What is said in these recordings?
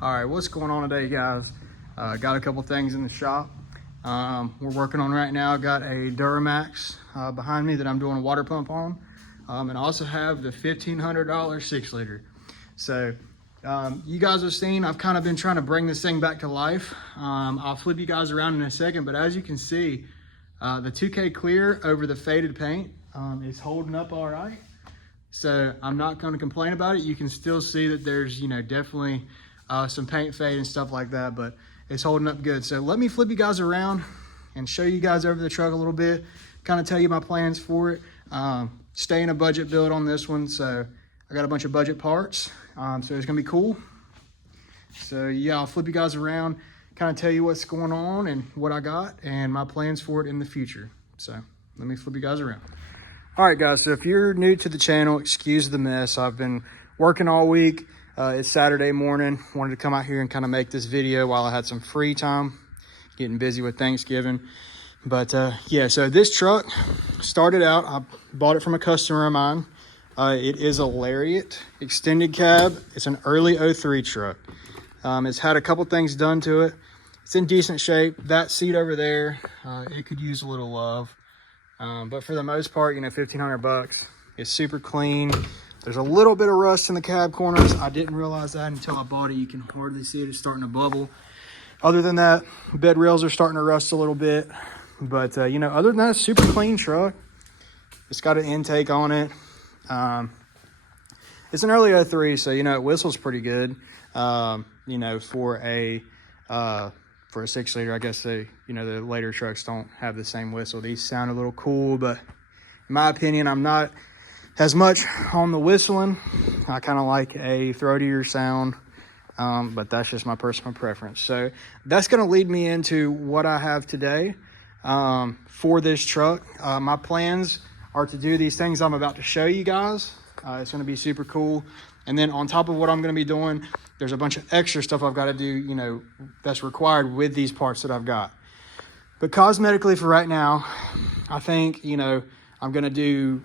All right, what's going on today, guys? Got a couple things in the shop we're working on right now. Got a Duramax behind me that I'm doing a water pump on, and I also have the $1,500 6-liter. So you guys have seen, I've kind of been trying to bring this thing back to life. I'll flip you guys around in a second, but as you can see, the 2K clear over the faded paint is holding up all right. So I'm not going to complain about it. You can still see that there's, definitely some paint fade and stuff like that, but it's holding up good. So let me flip you guys around and show you guys over the truck a little bit, kind of tell you my plans for it. Stay in a budget build on this one. So I got a bunch of budget parts. So it's gonna be cool. So yeah, I'll flip you guys around, kind of tell you what's going on and what I got and my plans for it in the future. So let me flip you guys around. All right, guys, so if you're new to the channel, excuse the mess. I've been working all week. It's Saturday morning. Wanted to come out here and kind of make this video while I had some free time, getting busy with Thanksgiving. But yeah, so this truck started out, I bought it from a customer of mine. It is a Lariat extended cab. It's an early 03 truck. It's had a couple things done to it. It's in decent shape. That seat over there, it could use a little love. But for the most part, $1,500. It's super clean. There's a little bit of rust in the cab corners. I didn't realize that until I bought it. You can hardly see it. It's starting to bubble. Other than that, bed rails are starting to rust a little bit. But, other than that, super clean truck. It's got an intake on it. It's an early 03, so, it whistles pretty good. For a 6-liter, I guess the later trucks don't have the same whistle. These sound a little cool, but in my opinion, I'm not as much on the whistling. I kind of like a throatier sound, but that's just my personal preference. So that's going to lead me into what I have today for this truck. My plans are to do these things I'm about to show you guys. It's going to be super cool. And then on top of what I'm going to be doing, there's a bunch of extra stuff I've got to do, that's required with these parts that I've got. But cosmetically for right now, I think, I'm going to do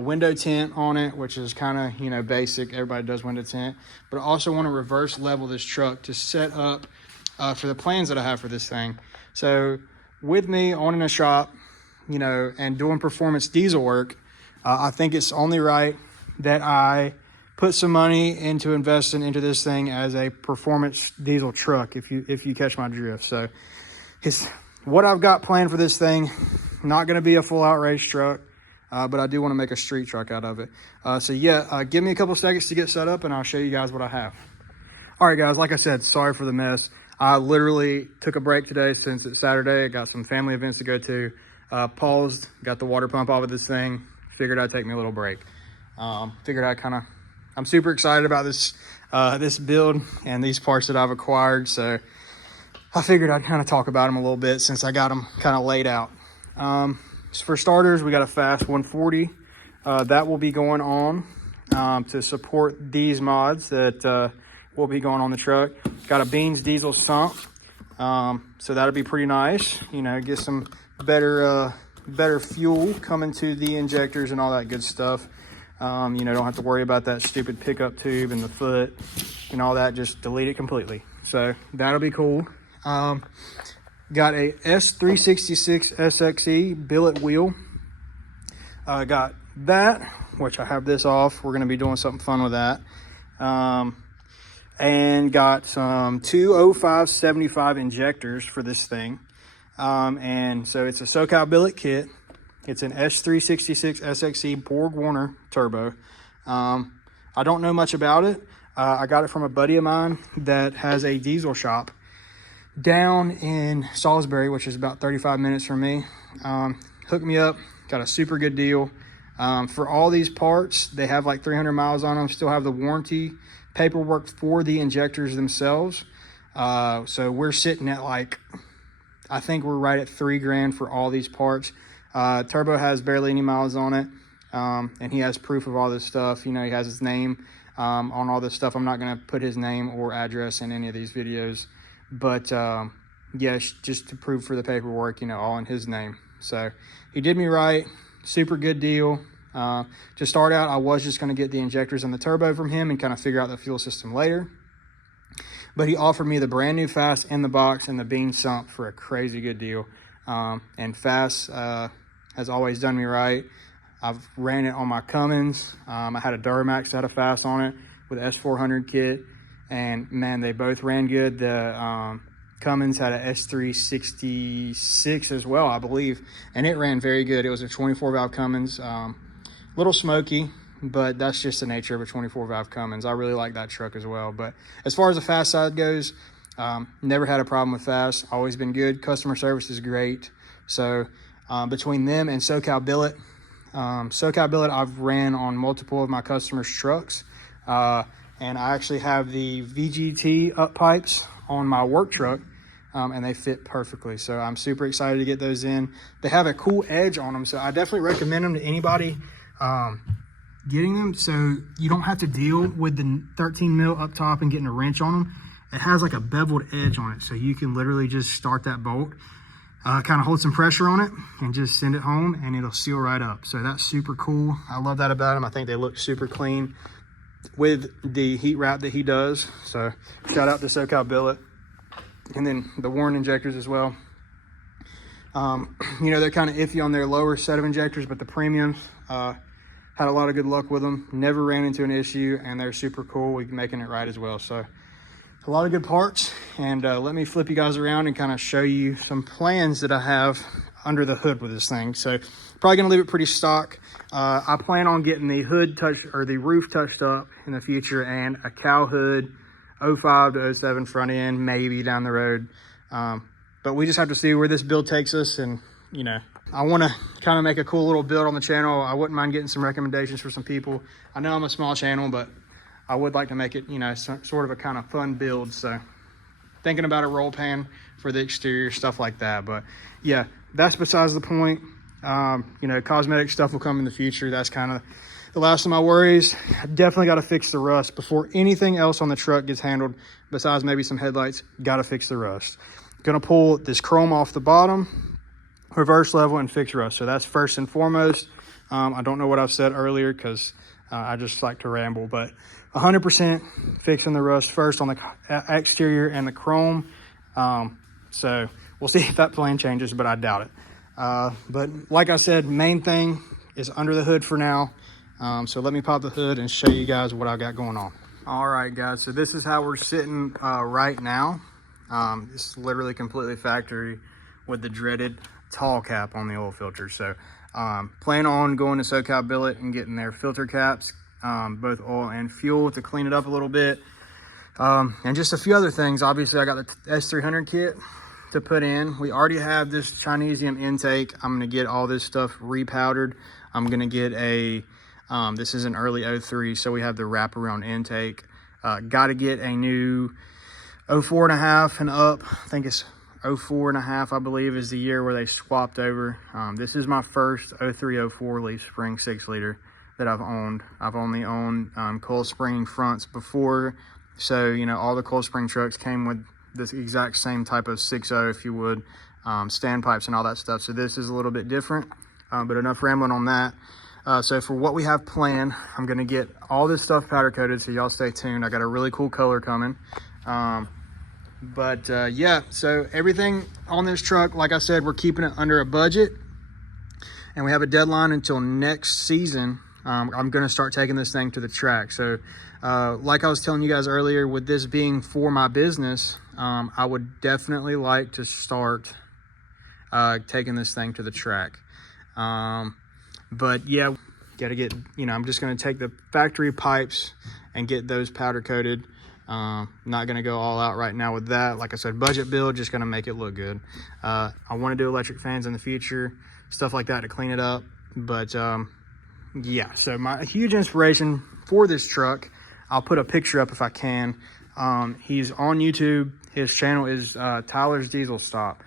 window tint on it, which is kind of, basic. Everybody does window tint. But I also want to reverse level this truck to set up for the plans that I have for this thing. So with me owning a shop, and doing performance diesel work, I think it's only right that I put some money into investing into this thing as a performance diesel truck, if you catch my drift. So it's what I've got planned for this thing. Not going to be a full out race truck, but I do want to make a street truck out of it. So yeah, give me a couple seconds to get set up and I'll show you guys what I have. All right, guys, like I said, sorry for the mess. I literally took a break today since it's Saturday. I got some family events to go to. Paused, got the water pump off of this thing. Figured I'd take me a little break. I'm super excited about this this build and these parts that I've acquired. So I figured I'd kind of talk about them a little bit since I got them kind of laid out. So for starters, we got a fast 140 that will be going on to support these mods that will be going on the truck. Got a Beans diesel sump, so that'll be pretty nice. Get some better fuel coming to the injectors and all that good stuff. Don't have to worry about that stupid pickup tube and the foot and all that. Just delete it completely. So that'll be cool. Got a S366 SXE billet wheel. Got that, which I have this off. We're going to be doing something fun with that. And got some 205/75 injectors for this thing. And so it's a SoCal billet kit. It's an S366 SXE Borg Warner turbo. I don't know much about it. I got it from a buddy of mine that has a diesel shop down in Salisbury, which is about 35 minutes from me. Hooked me up, got a super good deal. For all these parts, they have like 300 miles on them, still have the warranty paperwork for the injectors themselves. So we're sitting at I think we're right at $3,000 for all these parts. Turbo has barely any miles on it. And he has proof of all this stuff. He has his name on all this stuff. I'm not going to put his name or address in any of these videos. But yes, just to prove for the paperwork, all in his name. So he did me right. Super good deal. To start out, I was just going to get the injectors and the turbo from him and kind of figure out the fuel system later. but he offered me the brand new Fast in the box and the bean sump for a crazy good deal. And Fast has always done me right. I've ran it on my Cummins. I had a Duramax that had a Fast on it with S400 kit, and man, they both ran good. The Cummins had a S366 as well, I believe, and it ran very good. It was a 24 valve Cummins, little smoky, but that's just the nature of a 24 valve Cummins. I really like that truck as well. But as far as the Fast side goes, never had a problem with Fast. Always been good. Customer service is great. So between them and SoCal Billet, I've ran on multiple of my customers' trucks, and I actually have the VGT up pipes on my work truck, and they fit perfectly. So I'm super excited to get those in. They have a cool edge on them, so I definitely recommend them to anybody getting them, so you don't have to deal with the 13 mil up top and getting a wrench on them. It has like a beveled edge on it, so you can literally just start that bolt, kind of hold some pressure on it and just send it home and it'll seal right up. So that's super cool. I love that about them. I think they look super clean with the heat wrap that he does. So shout out to SoCal Billet. And then the Warren injectors as well. You know, they're kind of iffy on their lower set of injectors, but the premiums, had a lot of good luck with them. Never ran into an issue, and they're super cool. We're making it right as well. So a lot of good parts. And let me flip you guys around and kind of show you some plans that I have under the hood with this thing. So probably gonna leave it pretty stock. I plan on getting the hood touched, or the roof touched up in the future, and a cow hood 05 to 07 front end, maybe down the road. But we just have to see where this build takes us. And you know, I want to kind of make a cool little build on the channel. I wouldn't mind getting some recommendations for some people. I know I'm a small channel, but I would like to make it, you know, sort of a kind of fun build. So thinking about a roll pan for the exterior, stuff like that. But yeah, that's besides the point. You know, cosmetic stuff will come in the future. That's kind of the last of my worries. I definitely got to fix the rust before anything else on the truck gets handled, besides maybe some headlights. Got to fix the rust. Gonna pull this chrome off the bottom, reverse level, and fix rust. So that's first and foremost. I don't know what I've said earlier because I just like to ramble, but 100% fixing the rust first on the exterior and the chrome. So we'll see if that plan changes, but I doubt it. But like I said, main thing is under the hood for now. So let me pop the hood and show you guys what I got going on. All right, guys, so this is how we're sitting right now. It's literally completely factory with the dreaded tall cap on the oil filter. So plan on going to SoCal Billet and getting their filter caps, both oil and fuel, to clean it up a little bit. And just a few other things. Obviously, I got the S300 kit to put in. We already have this Chinesium intake. I'm going to get all this stuff repowdered. I'm going to get a, this is an early 03, so we have the wraparound intake. Got to get a new 04.5 and up. I think it's 04.5, I believe, is the year where they swapped over. This is my first 03-04 leaf spring 6 liter that I've owned. I've only owned coil spring fronts before. So, you know, all the coil spring trucks came with this exact same type of 6.0, if you would, standpipes and all that stuff. So this is a little bit different, but enough rambling on that. So for what we have planned, I'm gonna get all this stuff powder coated, so y'all stay tuned. I got a really cool color coming. Yeah, so everything on this truck, like I said, we're keeping it under a budget, and we have a deadline until next season. I'm gonna start taking this thing to the track. So like I was telling you guys earlier, with this being for my business, I would definitely like to start taking this thing to the track. But yeah, gotta get, you know, I'm just gonna take the factory pipes and get those powder coated. Not gonna go all out right now with that. Like I said, budget build, just gonna make it look good. I want to do electric fans in the future, stuff like that to clean it up. But yeah, so my huge inspiration for this truck, I'll put a picture up if I can. He's on YouTube. His channel is Tyler's Diesel Stop.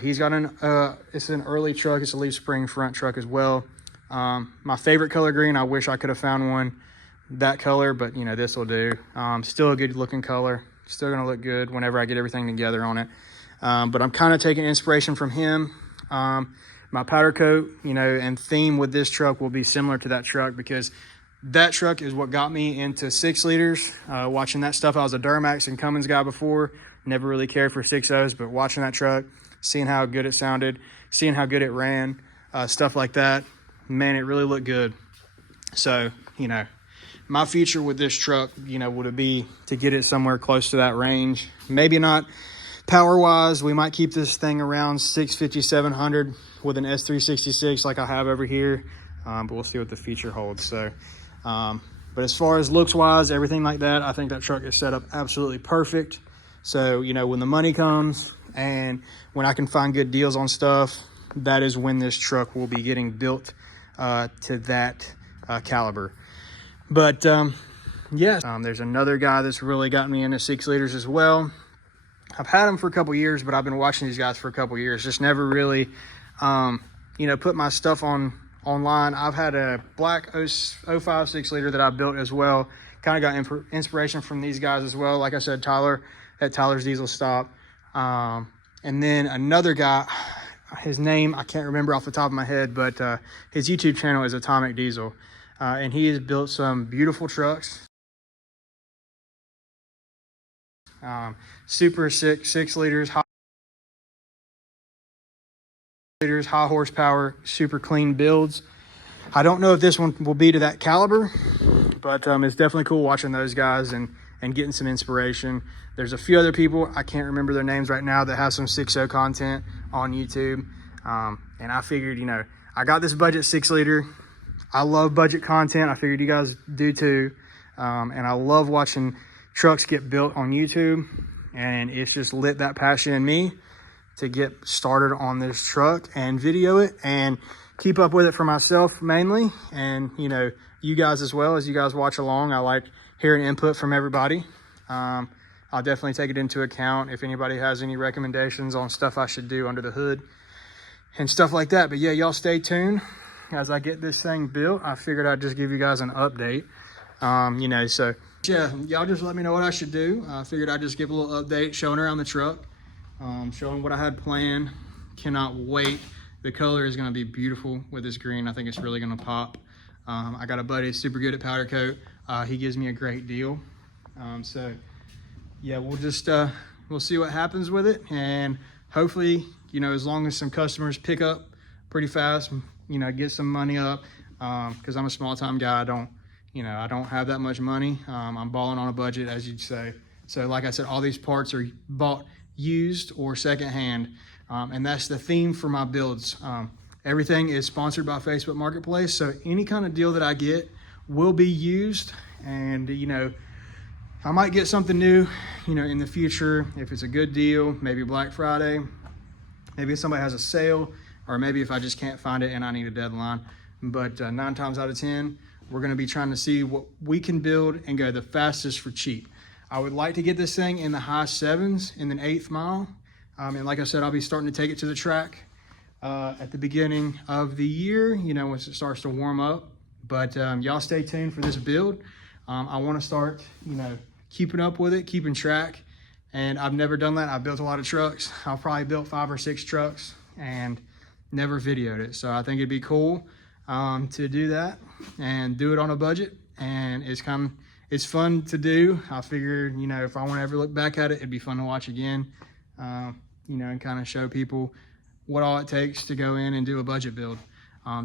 He's got it's an early truck. It's a leaf spring front truck as well. My favorite color green. I wish I could have found one that color, but you know, this will do. Still a good looking color. Still gonna look good whenever I get everything together on it. But I'm kind of taking inspiration from him. My powder coat, you know, and theme with this truck will be similar to that truck, because that truck is what got me into 6 liters. Watching that stuff, I was a Duramax and Cummins guy before. Never really cared for 6.0s, but watching that truck, seeing how good it sounded, seeing how good it ran, stuff like that, man, it really looked good. So, you know, my future with this truck, you know, would it be to get it somewhere close to that range. Maybe not power-wise. We might keep this thing around 650, 700 with an S366 like I have over here, but we'll see what the future holds. So, but as far as looks-wise, everything like that, I think that truck is set up absolutely perfect. So, you know, when the money comes and when I can find good deals on stuff, that is when this truck will be getting built to that caliber. But yes, there's another guy that's really got me into 6 liters as well. I've had them for a couple years, but I've been watching these guys for a couple years. Just never really, you know, put my stuff online. I've had a black 05 6 liter that I built as well. Kind of got inspiration from these guys as well. Like I said, Tyler at Tyler's Diesel Stop. And then another guy, his name I can't remember off the top of my head, but his YouTube channel is Atomic Diesel. And he has built some beautiful trucks. Super 6 liters, high horsepower, super clean builds. I don't know if this one will be to that caliber, but it's definitely cool watching those guys and getting some inspiration. There's a few other people, I can't remember their names right now, that have some 6.0 content on YouTube. And I figured, you know, I got this budget 6 liter. I love budget content. I figured you guys do too. And I love watching trucks get built on YouTube. And it's just lit that passion in me to get started on this truck and video it and keep up with it for myself mainly. And, you know, you guys as well, as you guys watch along. I like hearing input from everybody. I'll definitely take it into account if anybody has any recommendations on stuff I should do under the hood and stuff like that. But yeah, y'all stay tuned as I get this thing built. I figured I'd just give you guys an update. You know, so yeah, y'all just let me know what I should do. I figured I'd just give a little update, showing around the truck, showing what I had planned. Cannot wait. The color is going to be beautiful with this green. I think it's really going to pop. I got a buddy super good at powder coat. He gives me a great deal. So yeah, we'll just we'll see what happens with it, and hopefully, you know, as long as some customers pick up pretty fast, you know, get some money up, because I'm a small time guy. I don't have that much money. I'm balling on a budget, as you'd say. So like I said, all these parts are bought used or secondhand, and that's the theme for my builds. Everything is sponsored by Facebook Marketplace, so any kind of deal that I get will be used. And you know, I might get something new, you know, in the future if it's a good deal, maybe Black Friday, maybe if somebody has a sale, or maybe if I just can't find it and I need a deadline. But 9 times out of 10, we're going to be trying to see what we can build and go the fastest for cheap. I would like to get this thing in the high 7s in an 1/8 mile. And like I said, I'll be starting to take it to the track at the beginning of the year, you know, once it starts to warm up. But y'all stay tuned for this build. I want to start, you know, keeping up with it, keeping track. And I've never done that. I've built a lot of trucks. I've probably built 5 or 6 trucks and never videoed it. So I think it'd be cool to do that and do it on a budget. And it's fun to do. I figured, you know, if I want to ever look back at it, it'd be fun to watch again, you know, and kind of show people what all it takes to go in and do a budget build.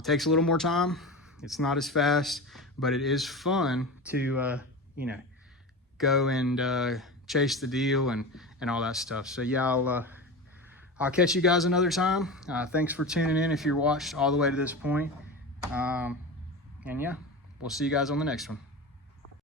Takes a little more time. It's not as fast, but it is fun to, you know, go and chase the deal and all that stuff. So yeah, I'll catch you guys another time. Thanks for tuning in if you watched all the way to this point. And yeah, we'll see you guys on the next one.